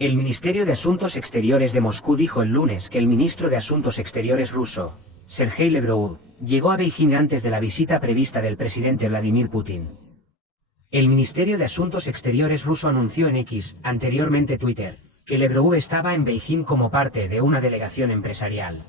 El Ministerio de Asuntos Exteriores de Moscú dijo el lunes que el ministro de Asuntos Exteriores ruso, Sergei Lavrov, llegó a Beijing antes de la visita prevista del presidente Vladimir Putin. El Ministerio de Asuntos Exteriores ruso anunció en X, anteriormente Twitter, que Lavrov estaba en Beijing como parte de una delegación empresarial.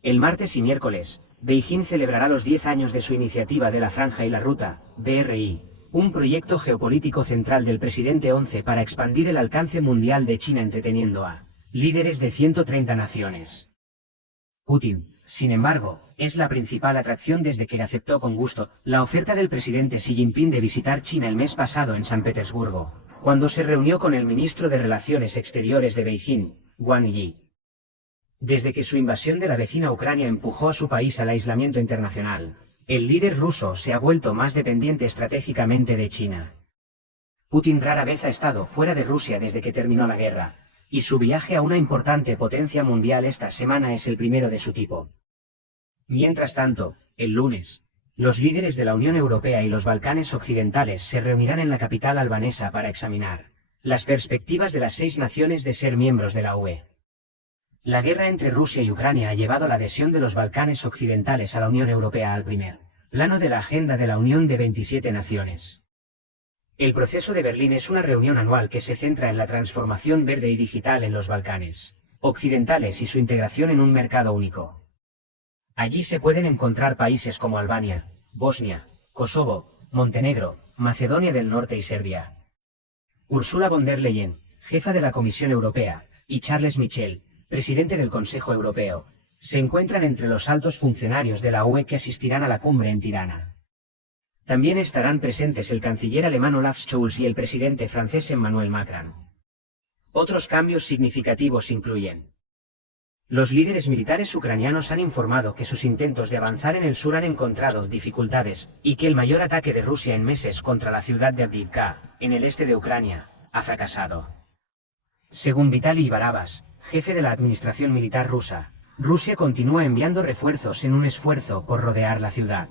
El martes y miércoles, Beijing celebrará los 10 años de su iniciativa de la Franja y la Ruta, BRI, un proyecto geopolítico central del presidente 11 para expandir el alcance mundial de China entreteniendo a líderes de 130 naciones. Putin, sin embargo, es la principal atracción desde que aceptó con gusto la oferta del presidente Xi Jinping de visitar China el mes pasado en San Petersburgo, cuando se reunió con el ministro de Relaciones Exteriores de Beijing, Wang Yi. Desde que su invasión de la vecina Ucrania empujó a su país al aislamiento internacional, el líder ruso se ha vuelto más dependiente estratégicamente de China. Putin rara vez ha estado fuera de Rusia desde que terminó la guerra, y su viaje a una importante potencia mundial esta semana es el primero de su tipo. Mientras tanto, el lunes, los líderes de la Unión Europea y los Balcanes Occidentales se reunirán en la capital albanesa para examinar las perspectivas de las 6 naciones de ser miembros de la UE. La guerra entre Rusia y Ucrania ha llevado la adhesión de los Balcanes Occidentales a la Unión Europea al primer plano de la agenda de la Unión de 27 naciones. El proceso de Berlín es una reunión anual que se centra en la transformación verde y digital en los Balcanes Occidentales y su integración en un mercado único. Allí se pueden encontrar países como Albania, Bosnia, Kosovo, Montenegro, Macedonia del Norte y Serbia. Ursula von der Leyen, jefa de la Comisión Europea, y Charles Michel, presidente del Consejo Europeo, se encuentran entre los altos funcionarios de la UE que asistirán a la cumbre en Tirana. También estarán presentes el canciller alemán Olaf Scholz y el presidente francés Emmanuel Macron. Otros cambios significativos incluyen: los líderes militares ucranianos han informado que sus intentos de avanzar en el sur han encontrado dificultades, y que el mayor ataque de Rusia en meses contra la ciudad de Avdiivka, en el este de Ucrania, ha fracasado. Según Vitaly Barabas, jefe de la administración militar rusa, Rusia continúa enviando refuerzos en un esfuerzo por rodear la ciudad.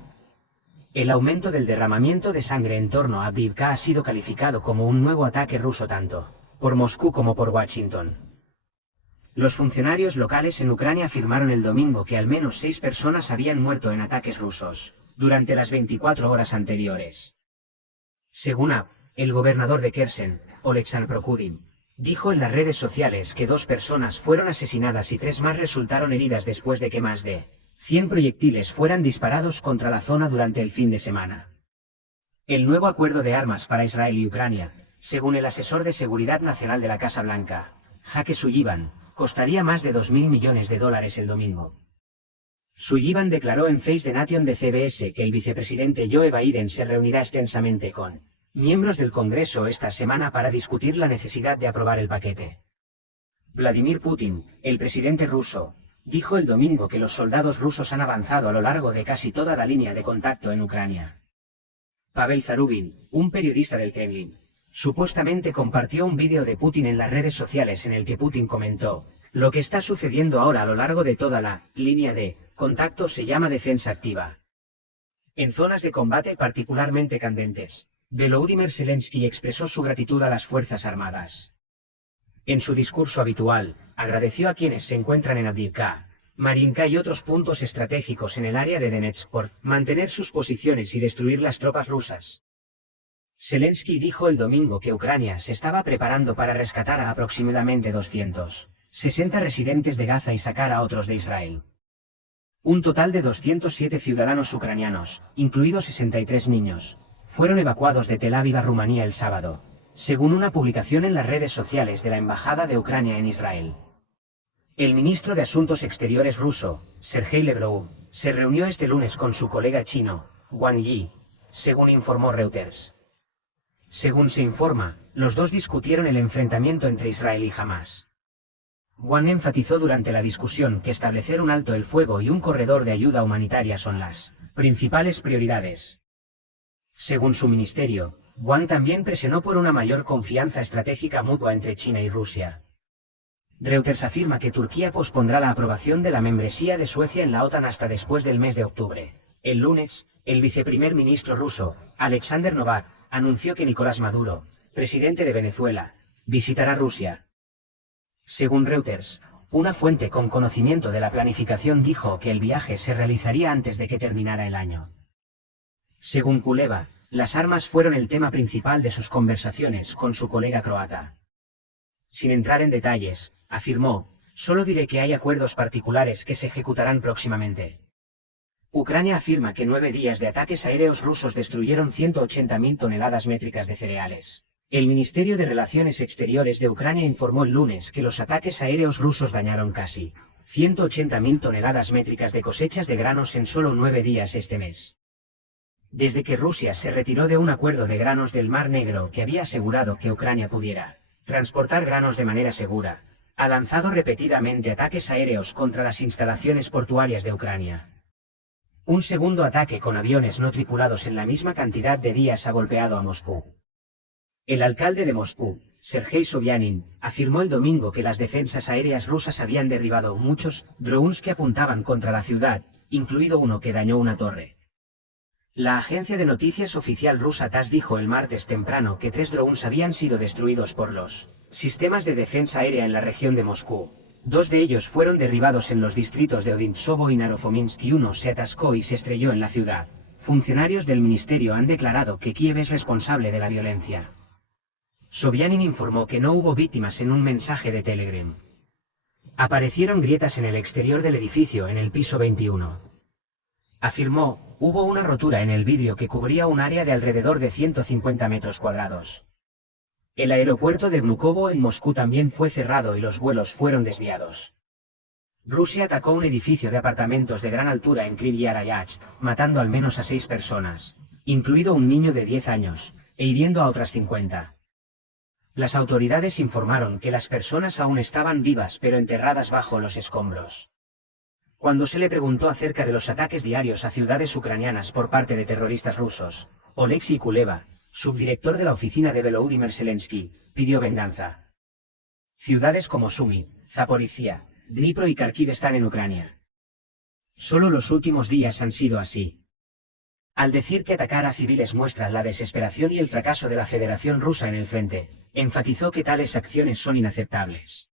El aumento del derramamiento de sangre en torno a Avdiivka ha sido calificado como un nuevo ataque ruso tanto por Moscú como por Washington. Los funcionarios locales en Ucrania afirmaron el domingo que al menos 6 personas habían muerto en ataques rusos durante las 24 horas anteriores. Según el gobernador de Kherson, Oleksandr Prokudin, dijo en las redes sociales que 2 personas fueron asesinadas y 3 más resultaron heridas después de que más de 100 proyectiles fueran disparados contra la zona durante el fin de semana. El nuevo acuerdo de armas para Israel y Ucrania, según el asesor de seguridad nacional de la Casa Blanca, Jake Sullivan, costaría más de $2.000 millones el domingo. Sullivan declaró en Face the Nation de CBS que el vicepresidente Joe Biden se reunirá extensamente con miembros del Congreso esta semana para discutir la necesidad de aprobar el paquete. Vladimir Putin, el presidente ruso, dijo el domingo que los soldados rusos han avanzado a lo largo de casi toda la línea de contacto en Ucrania. Pavel Zarubin, un periodista del Kremlin, supuestamente compartió un vídeo de Putin en las redes sociales en el que Putin comentó: lo que está sucediendo ahora a lo largo de toda la línea de contacto se llama defensa activa. En zonas de combate particularmente candentes, Volodymyr Zelensky expresó su gratitud a las Fuerzas Armadas. En su discurso habitual, agradeció a quienes se encuentran en Avdiivka, Mariinka y otros puntos estratégicos en el área de Donetsk por mantener sus posiciones y destruir las tropas rusas. Zelensky dijo el domingo que Ucrania se estaba preparando para rescatar a aproximadamente 260 residentes de Gaza y sacar a otros de Israel. Un total de 207 ciudadanos ucranianos, incluidos 63 niños, fueron evacuados de Tel Aviv a Rumanía el sábado, según una publicación en las redes sociales de la Embajada de Ucrania en Israel. El ministro de Asuntos Exteriores ruso, Sergei Lavrov, se reunió este lunes con su colega chino, Wang Yi, según informó Reuters. Según se informa, los dos discutieron el enfrentamiento entre Israel y Hamás. Wang enfatizó durante la discusión que establecer un alto el fuego y un corredor de ayuda humanitaria son las principales prioridades. Según su ministerio, Wang también presionó por una mayor confianza estratégica mutua entre China y Rusia. Reuters afirma que Turquía pospondrá la aprobación de la membresía de Suecia en la OTAN hasta después del mes de octubre. El lunes, el viceprimer ministro ruso, Alexander Novak, anunció que Nicolás Maduro, presidente de Venezuela, visitará Rusia. Según Reuters, una fuente con conocimiento de la planificación dijo que el viaje se realizaría antes de que terminara el año. Según Kuleva, las armas fueron el tema principal de sus conversaciones con su colega croata. Sin entrar en detalles, afirmó, solo diré que hay acuerdos particulares que se ejecutarán próximamente. Ucrania afirma que 9 días de ataques aéreos rusos destruyeron 180.000 toneladas métricas de cereales. El Ministerio de Relaciones Exteriores de Ucrania informó el lunes que los ataques aéreos rusos dañaron casi 180.000 toneladas métricas de cosechas de granos en solo 9 días este mes. Desde que Rusia se retiró de un acuerdo de granos del Mar Negro que había asegurado que Ucrania pudiera transportar granos de manera segura, ha lanzado repetidamente ataques aéreos contra las instalaciones portuarias de Ucrania. Un segundo ataque con aviones no tripulados en la misma cantidad de días ha golpeado a Moscú. El alcalde de Moscú, Sergei Sobyanin, afirmó el domingo que las defensas aéreas rusas habían derribado muchos drones que apuntaban contra la ciudad, incluido uno que dañó una torre. La agencia de noticias oficial rusa TASS dijo el martes temprano que 3 drones habían sido destruidos por los sistemas de defensa aérea en la región de Moscú. 2 de ellos fueron derribados en los distritos de Odintsovo y Narofominsk y uno se atascó y se estrelló en la ciudad. Funcionarios del ministerio han declarado que Kiev es responsable de la violencia. Sobyanin informó que no hubo víctimas en un mensaje de Telegram. Aparecieron grietas en el exterior del edificio en el piso 21. Afirmó, hubo una rotura en el vidrio que cubría un área de alrededor de 150 metros cuadrados. El aeropuerto de Vnukovo en Moscú también fue cerrado y los vuelos fueron desviados. Rusia atacó un edificio de apartamentos de gran altura en Kryvyi Rih, matando al menos a 6 personas, incluido un niño de 10 años, e hiriendo a otras 50. Las autoridades informaron que las personas aún estaban vivas pero enterradas bajo los escombros. Cuando se le preguntó acerca de los ataques diarios a ciudades ucranianas por parte de terroristas rusos, Oleksiy Kuleva, subdirector de la oficina de Volodymyr Zelensky, pidió venganza. Ciudades como Sumy, Zaporizhia, Dnipro y Kharkiv están en Ucrania. Solo los últimos días han sido así. Al decir que atacar a civiles muestra la desesperación y el fracaso de la Federación Rusa en el frente, enfatizó que tales acciones son inaceptables.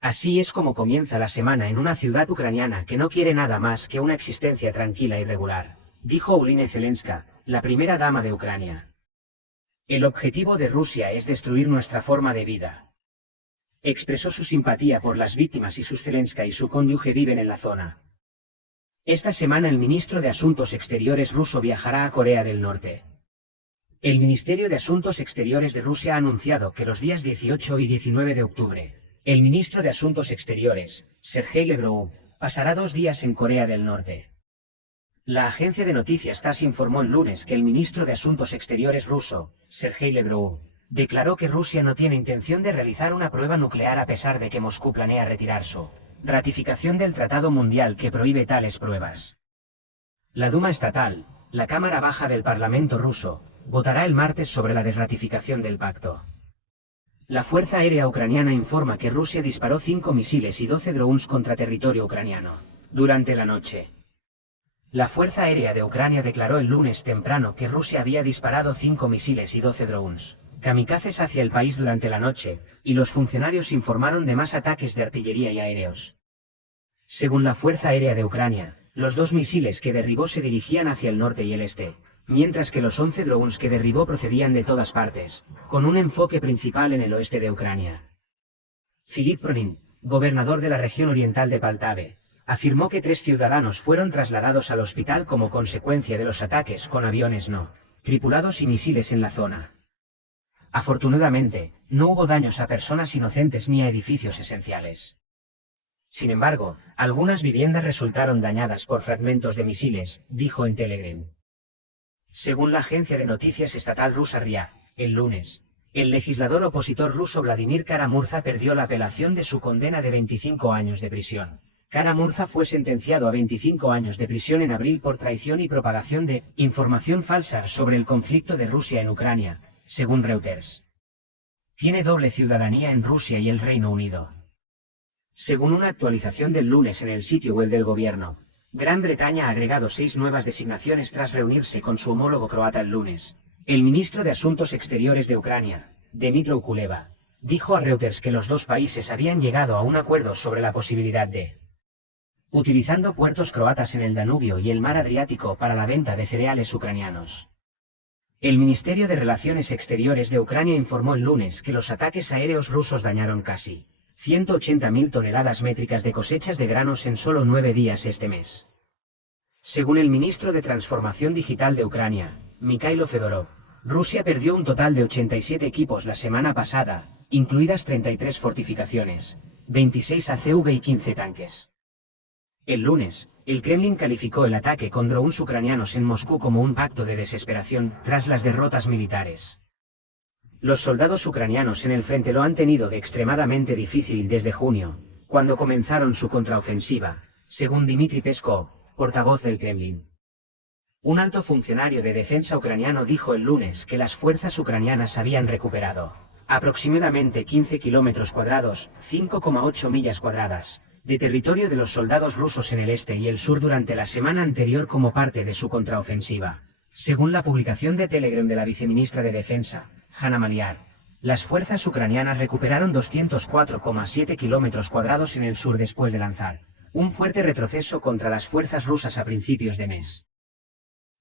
Así es como comienza la semana en una ciudad ucraniana que no quiere nada más que una existencia tranquila y regular, dijo Oline Zelenska, la primera dama de Ucrania. El objetivo de Rusia es destruir nuestra forma de vida. Expresó su simpatía por las víctimas y Zelenska y su cónyuge viven en la zona. Esta semana el ministro de Asuntos Exteriores ruso viajará a Corea del Norte. El Ministerio de Asuntos Exteriores de Rusia ha anunciado que los días 18 y 19 de octubre, el ministro de Asuntos Exteriores, Sergei Lavrov, pasará 2 días en Corea del Norte. La agencia de noticias TASS informó el lunes que el ministro de Asuntos Exteriores ruso, Sergei Lavrov, declaró que Rusia no tiene intención de realizar una prueba nuclear a pesar de que Moscú planea retirar su ratificación del Tratado Mundial que prohíbe tales pruebas. La Duma Estatal, la Cámara Baja del Parlamento ruso, votará el martes sobre la desratificación del pacto. La Fuerza Aérea Ucraniana informa que Rusia disparó 5 misiles y 12 drones contra territorio ucraniano durante la noche. La Fuerza Aérea de Ucrania declaró el lunes temprano que Rusia había disparado 5 misiles y 12 drones kamikazes hacia el país durante la noche, y los funcionarios informaron de más ataques de artillería y aéreos. Según la Fuerza Aérea de Ucrania, los 2 misiles que derribó se dirigían hacia el norte y el este, mientras que los 11 drones que derribó procedían de todas partes, con un enfoque principal en el oeste de Ucrania. Filip Pronin, gobernador de la región oriental de Poltava, afirmó que 3 ciudadanos fueron trasladados al hospital como consecuencia de los ataques con aviones no tripulados y misiles en la zona. Afortunadamente, no hubo daños a personas inocentes ni a edificios esenciales. Sin embargo, algunas viviendas resultaron dañadas por fragmentos de misiles, dijo en Telegram. Según la agencia de noticias estatal rusa RIA, el lunes, el legislador opositor ruso Vladimir Kara-Murza perdió la apelación de su condena de 25 años de prisión. Kara-Murza fue sentenciado a 25 años de prisión en abril por traición y propagación de información falsa sobre el conflicto de Rusia en Ucrania, según Reuters. Tiene doble ciudadanía en Rusia y el Reino Unido. Según una actualización del lunes en el sitio web del gobierno, Gran Bretaña ha agregado 6 nuevas designaciones tras reunirse con su homólogo croata el lunes. El ministro de Asuntos Exteriores de Ucrania, Dmytro Kuleba, dijo a Reuters que los dos países habían llegado a un acuerdo sobre la posibilidad de utilizando puertos croatas en el Danubio y el mar Adriático para la venta de cereales ucranianos. El Ministerio de Relaciones Exteriores de Ucrania informó el lunes que los ataques aéreos rusos dañaron casi 180.000 toneladas métricas de cosechas de granos en solo 9 días este mes. Según el ministro de Transformación Digital de Ucrania, Mikhailo Fedorov, Rusia perdió un total de 87 equipos la semana pasada, incluidas 33 fortificaciones, 26 ACV y 15 tanques. El lunes, el Kremlin calificó el ataque con drones ucranianos en Moscú como un acto de desesperación tras las derrotas militares. Los soldados ucranianos en el frente lo han tenido de extremadamente difícil desde junio, cuando comenzaron su contraofensiva, según Dmitry Peskov, portavoz del Kremlin. Un alto funcionario de defensa ucraniano dijo el lunes que las fuerzas ucranianas habían recuperado aproximadamente 15 kilómetros cuadrados, 5,8 millas cuadradas, de territorio de los soldados rusos en el este y el sur durante la semana anterior como parte de su contraofensiva. Según la publicación de Telegram de la viceministra de Defensa, Hanna Maliar, las fuerzas ucranianas recuperaron 204,7 kilómetros cuadrados en el sur después de lanzar un fuerte retroceso contra las fuerzas rusas a principios de mes.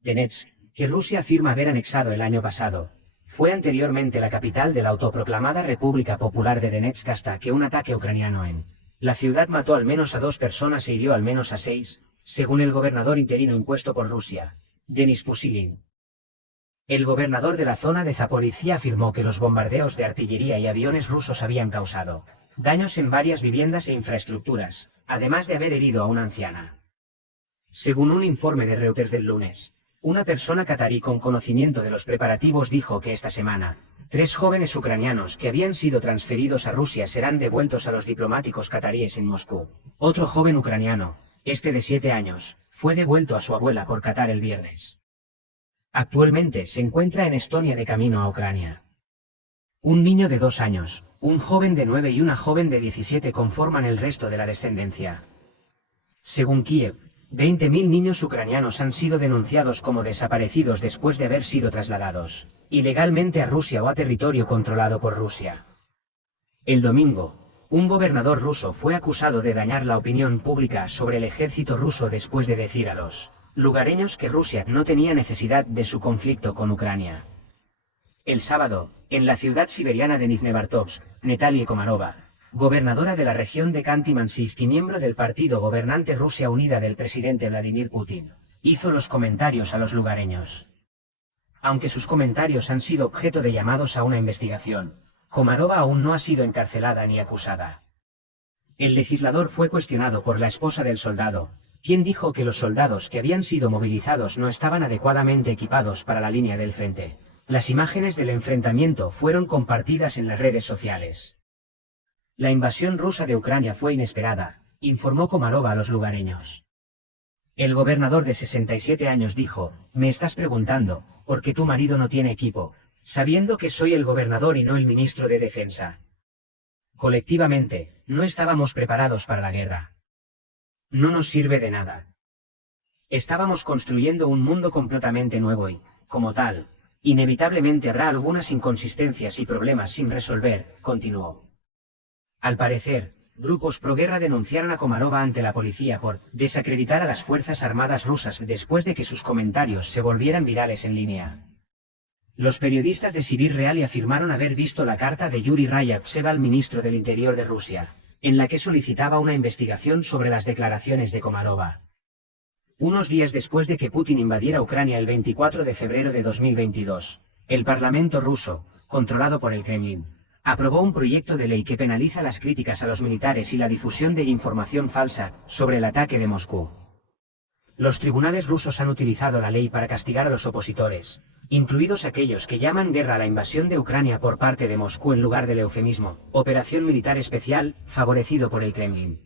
Donetsk, que Rusia afirma haber anexado el año pasado, fue anteriormente la capital de la autoproclamada República Popular de Donetsk hasta que un ataque ucraniano en la ciudad mató al menos a 2 personas e hirió al menos a 6, según el gobernador interino impuesto por Rusia, Denis Pushilin. El gobernador de la zona de Zaporizhia afirmó que los bombardeos de artillería y aviones rusos habían causado daños en varias viviendas e infraestructuras, además de haber herido a una anciana. Según un informe de Reuters del lunes, una persona catarí con conocimiento de los preparativos dijo que esta semana, 3 jóvenes ucranianos que habían sido transferidos a Rusia serán devueltos a los diplomáticos cataríes en Moscú. Otro joven ucraniano, este de 7 años, fue devuelto a su abuela por Qatar el viernes. Actualmente se encuentra en Estonia de camino a Ucrania. Un niño de 2 años, un joven de 9 y una joven de 17 conforman el resto de la descendencia. Según Kiev, 20.000 niños ucranianos han sido denunciados como desaparecidos después de haber sido trasladados ilegalmente a Rusia o a territorio controlado por Rusia. El domingo, un gobernador ruso fue acusado de dañar la opinión pública sobre el ejército ruso después de decir a los lugareños que Rusia no tenía necesidad de su conflicto con Ucrania. El sábado, en la ciudad siberiana de Nizhnevartovsk, Natalia Komarova, gobernadora de la región de Khanty-Mansiysk y miembro del partido gobernante Rusia Unida del presidente Vladimir Putin, hizo los comentarios a los lugareños. Aunque sus comentarios han sido objeto de llamados a una investigación, Komarova aún no ha sido encarcelada ni acusada. El legislador fue cuestionado por la esposa del soldado, quien dijo que los soldados que habían sido movilizados no estaban adecuadamente equipados para la línea del frente. Las imágenes del enfrentamiento fueron compartidas en las redes sociales. La invasión rusa de Ucrania fue inesperada, informó Komarova a los lugareños. El gobernador de 67 años dijo, «Me estás preguntando, ¿por qué tu marido no tiene equipo?, sabiendo que soy el gobernador y no el ministro de Defensa. Colectivamente, no estábamos preparados para la guerra. No nos sirve de nada. Estábamos construyendo un mundo completamente nuevo y, como tal, inevitablemente habrá algunas inconsistencias y problemas sin resolver», continuó. Al parecer, grupos proguerra denunciaron a Komarova ante la policía por desacreditar a las Fuerzas Armadas rusas después de que sus comentarios se volvieran virales en línea. Los periodistas de Sibir Real afirmaron haber visto la carta de Yuri Ryabtsev al ministro del Interior de Rusia, en la que solicitaba una investigación sobre las declaraciones de Komarova. Unos días después de que Putin invadiera Ucrania el 24 de febrero de 2022, el Parlamento ruso, controlado por el Kremlin, aprobó un proyecto de ley que penaliza las críticas a los militares y la difusión de información falsa sobre el ataque de Moscú. Los tribunales rusos han utilizado la ley para castigar a los opositores, incluidos aquellos que llaman guerra a la invasión de Ucrania por parte de Moscú en lugar del eufemismo, operación militar especial, favorecido por el Kremlin.